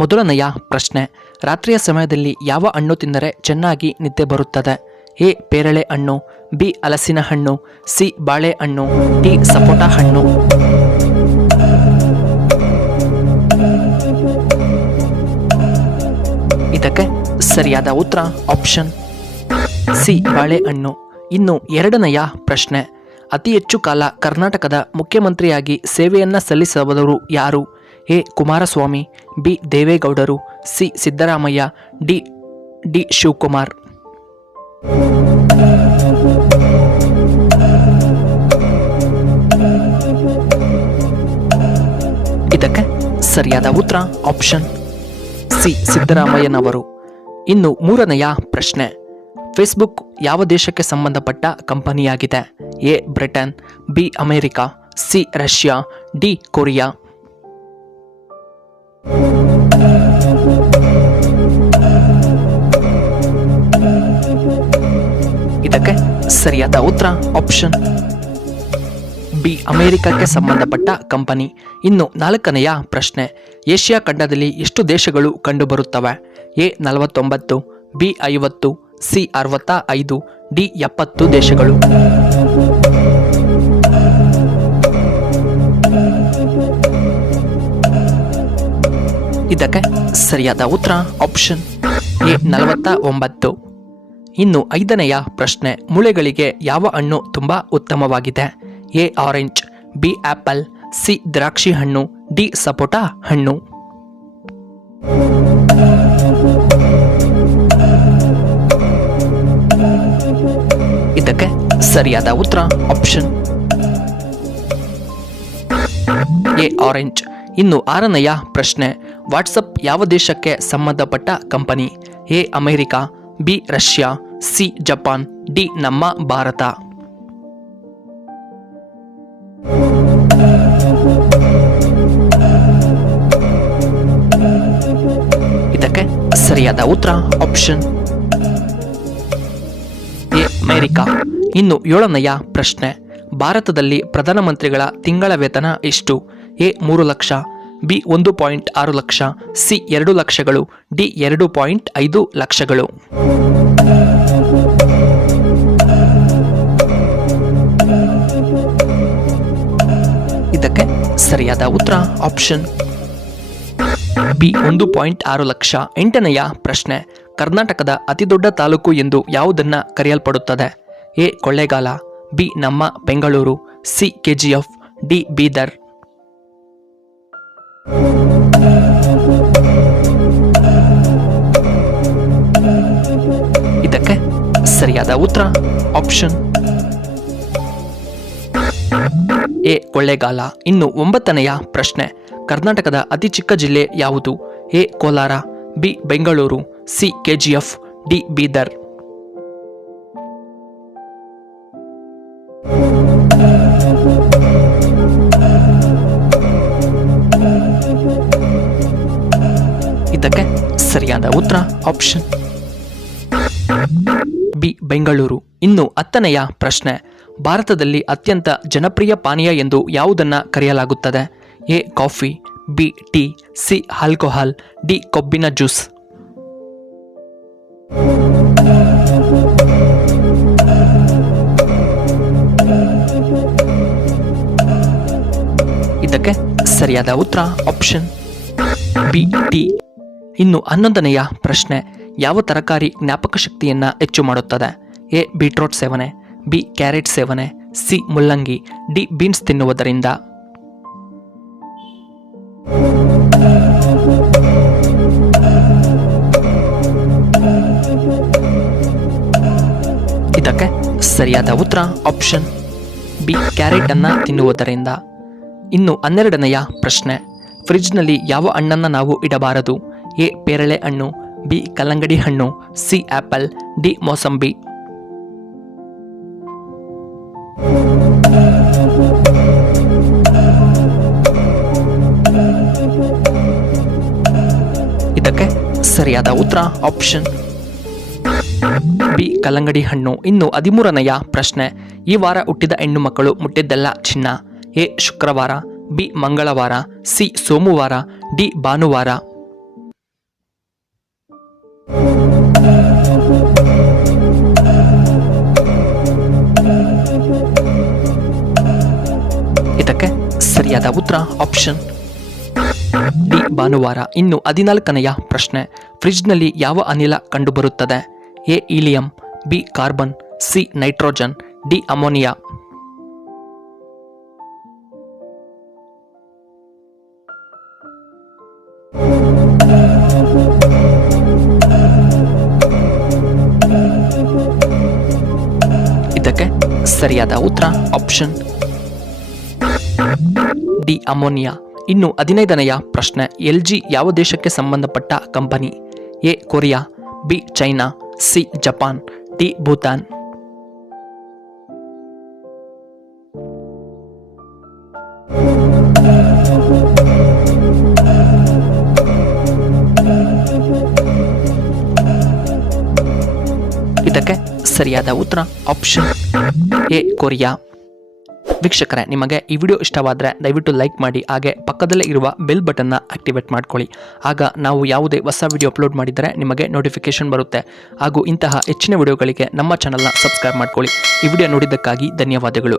ಮೊದಲನೆಯ ಪ್ರಶ್ನೆ, ರಾತ್ರಿಯ ಸಮಯದಲ್ಲಿ ಯಾವ ಹಣ್ಣು ತಿಂದರೆ ಚೆನ್ನಾಗಿ ನಿದ್ದೆ ಬರುತ್ತದೆ? ಎ ಪೇರಳೆ ಹಣ್ಣು, ಬಿ ಹಲಸಿನ ಹಣ್ಣು, ಸಿ ಬಾಳೆಹಣ್ಣು, ಡಿ ಸಪೋಟ ಹಣ್ಣು. ಇದಕ್ಕೆ ಸರಿಯಾದ ಉತ್ತರ ಆಪ್ಷನ್ ಸಿ ಬಾಳೆಹಣ್ಣು. ಇನ್ನು ಎರಡನೆಯ ಪ್ರಶ್ನೆ, ಅತಿ ಹೆಚ್ಚು ಕಾಲ ಕರ್ನಾಟಕದ ಮುಖ್ಯಮಂತ್ರಿಯಾಗಿ ಸೇವೆಯನ್ನ ಸಲ್ಲಿಸಿದವರು ಯಾರು? ಎ ಕುಮಾರಸ್ವಾಮಿ, ಬಿ ದೇವೇಗೌಡರು, ಸಿ ಸಿದ್ದರಾಮಯ್ಯ, ಡಿ ಶಿವಕುಮಾರ್. ಇದಕ್ಕೆ ಸರಿಯಾದ ಉತ್ತರ ಆಪ್ಷನ್ ಸಿ ಸಿದ್ದರಾಮಯ್ಯನವರು. ಇನ್ನು ಮೂರನೆಯ ಪ್ರಶ್ನೆ, ಫೇಸ್ಬುಕ್ ಯಾವ ದೇಶಕ್ಕೆ ಸಂಬಂಧಪಟ್ಟ ಕಂಪನಿಯಾಗಿದೆ? A Britain, B America, C Russia, D Korea. ಇದಕ್ಕೆ ಸರಿಯಾದ ಉತ್ತರ ಆಪ್ಷನ್ ಬಿ ಅಮೆರಿಕಕ್ಕೆ ಸಂಬಂಧಪಟ್ಟ ಕಂಪನಿ. ಇನ್ನು ನಾಲ್ಕನೆಯ ಪ್ರಶ್ನೆ, ಏಷ್ಯಾ ಖಂಡದಲ್ಲಿ ಎಷ್ಟು ದೇಶಗಳು ಕಂಡುಬರುತ್ತವೆ? ಎ 49, ಬಿ 50, ಸಿ 65, ಡಿ 70 ದೇಶಗಳು. ಇದಕ್ಕೆ ಸರಿಯಾದ ಉತ್ತರ ಆಪ್ಷನ್ ಎ 49. ಇನ್ನು ಐದನೆಯ ಪ್ರಶ್ನೆ, ಮೂಳೆಗಳಿಗೆ ಯಾವ ಹಣ್ಣು ತುಂಬ ಉತ್ತಮವಾಗಿದೆ? A orange, B apple, C ದ್ರಾಕ್ಷಿ ಹಣ್ಣು, ಡಿ ಸಪೋಟ ಹಣ್ಣು. ಇದಕ್ಕೆ ಸರಿಯಾದ ಉತ್ತರ ಆಪ್ಷನ್ ಎ ಆರೆಂಜ್. ಇನ್ನು ಆರನೆಯ ಪ್ರಶ್ನೆ, ವಾಟ್ಸಪ್ ಯಾವ ದೇಶಕ್ಕೆ ಸಂಬಂಧಪಟ್ಟ company? A America, B Russia, C Japan, D ನಮ್ಮ ಭಾರತ. ಇದಕ್ಕೆ ಸರಿಯಾದ ಉತ್ತರ ಆಪ್ಷನ್ ಎ ಅಮೆರಿಕ. ಇನ್ನು ಏಳನೆಯ ಪ್ರಶ್ನೆ, ಭಾರತದಲ್ಲಿ ಪ್ರಧಾನಮಂತ್ರಿಗಳ ತಿಂಗಳ ವೇತನ ಎಷ್ಟು? A 3 lakh, B 1.6 lakh, C 2 ಲಕ್ಷಗಳು, ಡಿ 2.5 ಲಕ್ಷಗಳು. ಇದಕ್ಕೆ ಸರಿಯಾದ ಉತ್ತರ ಆಪ್ಷನ್ ಬಿ 1.6 ಲಕ್ಷ. ಎಂಟನೆಯ ಪ್ರಶ್ನೆ, ಕರ್ನಾಟಕದ ಅತಿದೊಡ್ಡ ತಾಲೂಕು ಎಂದು ಯಾವುದನ್ನ ಕರೆಯಲ್ಪಡುತ್ತದೆ? ಎ ಕೊಳ್ಳೇಗಾಲ, ಬಿ ನಮ್ಮ Bengaluru, C KGF, D Bidar. ಇದಕ್ಕೆ ಸರಿಯಾದ ಉತ್ತರ ಆಪ್ಷನ್ ಎ ಕೊಳ್ಳೇಗಾಲ. ಇನ್ನು ಒಂಬತ್ತನೆಯ ಪ್ರಶ್ನೆ, ಕರ್ನಾಟಕದ ಅತಿ ಚಿಕ್ಕ ಜಿಲ್ಲೆ ಯಾವುದು? A Kolar, B Bengaluru, C KGF, D Bidar. ಇದಕ್ಕೆ ಸರಿಯಾದ ಉತ್ತರ ಆಪ್ಷನ್ ಬಿ ಬೆಂಗಳೂರು. ಇನ್ನು 10ನೆಯ ಪ್ರಶ್ನೆ, ಭಾರತದಲ್ಲಿ ಅತ್ಯಂತ ಜನಪ್ರಿಯ ಪಾನೀಯ ಎಂದು ಯಾವುದನ್ನ ಕರೆಯಲಾಗುತ್ತದೆ? A coffee, B tea, C alcohol, D ಕೊಬ್ಬಿನ ಜ್ಯೂಸ್. ಇದಕ್ಕೆ ಸರಿಯಾದ ಉತ್ತರ ಆಪ್ಷನ್ ಬಿ ಟೀ. ಇನ್ನು 11ನೆಯ ಪ್ರಶ್ನೆ, ಯಾವ ತರಕಾರಿ ಜ್ಞಾಪಕ ಶಕ್ತಿಯನ್ನ ಹೆಚ್ಚು ಮಾಡುತ್ತದೆ? ಎ ಬೀಟ್ರೋಟ್ ಸೇವನೆ, ಬಿ ಕ್ಯಾರೆಟ್ ಸೇವನೆ, ಸಿ ಮುಲ್ಲಂಗಿ, ಡಿ ಬೀನ್ಸ್ ತಿನ್ನುವುದರಿಂದ. ಇದಕ್ಕೆ ಸರಿಯಾದ ಉತ್ತರ ಆಪ್ಷನ್ ಬಿ ಕ್ಯಾರೆಟ್ ಅನ್ನ ತಿನ್ನುವುದರಿಂದ. ಇನ್ನು 12ನೆಯ ಪ್ರಶ್ನೆ, ಫ್ರಿಡ್ಜ್ನಲ್ಲಿ ಯಾವ ಹಣ್ಣನ್ನು ನಾವು ಇಡಬಾರದು? ಎ ಪೇರಳೆ ಹಣ್ಣು, ಬಿ ಕಲ್ಲಂಗಡಿ ಹಣ್ಣು, ಸಿ ಆಪಲ್, ಡಿ ಮೋಸಂಬಿ. ಇದಕ್ಕೆ ಸರಿಯಾದ ಉತ್ತರ ಆಪ್ಷನ್ ಬಿ ಕಲ್ಲಂಗಡಿ ಹಣ್ಣು. ಇನ್ನು 13ನೆಯ ಪ್ರಶ್ನೆ, ಈ ವಾರ ಹುಟ್ಟಿದ ಹೆಣ್ಣು ಮಕ್ಕಳು ಮುಟ್ಟಿದ್ದೆಲ್ಲ ಚಿನ್ನ. ಎ ಶುಕ್ರವಾರ, ಬಿ ಮಂಗಳವಾರ, ಸಿ ಸೋಮವಾರ, ಡಿ ಭಾನುವಾರ. ಇದಕ್ಕೆ ಸರಿಯಾದ ಉತ್ತರ ಆಪ್ಷನ್ ಡಿ ಭಾನುವಾರ. ಇನ್ನು 14ನೆಯ ಪ್ರಶ್ನೆ, ಫ್ರಿಡ್ಜ್ನಲ್ಲಿ ಯಾವ ಅನಿಲ ಕಂಡುಬರುತ್ತದೆ? A helium, B carbon, C nitrogen, D ammonia. ಇದಕ್ಕೆ ಸರಿಯಾದ ಉತ್ತರ ಆಪ್ಷನ್ ಡಿ ಅಮೋನಿಯಾ. ಇನ್ನು 15ನೆಯ ಪ್ರಶ್ನೆ, LG ಯಾವ ದೇಶಕ್ಕೆ ಸಂಬಂಧಪಟ್ಟ company? A Korea, B China, C Japan, D Bhutan. ಇದಕ್ಕೆ ಸರಿಯಾದ ಉತ್ತರ ಆಪ್ಷನ್ ಎ ಕೊರಿಯಾ. ವೀಕ್ಷಕರೇ, ನಿಮಗೆ ಈ ವಿಡಿಯೋ ಇಷ್ಟವಾದರೆ ದಯವಿಟ್ಟು ಲೈಕ್ ಮಾಡಿ, ಹಾಗೆ ಪಕ್ಕದಲ್ಲೇ ಇರುವ ಬೆಲ್ ಬಟನ್ನ ಆಕ್ಟಿವೇಟ್ ಮಾಡ್ಕೊಳ್ಳಿ. ಆಗ ನಾವು ಯಾವುದೇ ಹೊಸ ವಿಡಿಯೋ ಅಪ್ಲೋಡ್ ಮಾಡಿದರೆ ನಿಮಗೆ ನೋಟಿಫಿಕೇಶನ್ ಬರುತ್ತೆ. ಹಾಗೂ ಇಂತಹ ಹೆಚ್ಚಿನ ವಿಡಿಯೋಗಳಿಗೆ ನಮ್ಮ ಚಾನಲ್ನ ಸಬ್ಸ್ಕ್ರೈಬ್ ಮಾಡ್ಕೊಳ್ಳಿ. ಈ ವಿಡಿಯೋ ನೋಡಿದ್ದಕ್ಕಾಗಿ ಧನ್ಯವಾದಗಳು.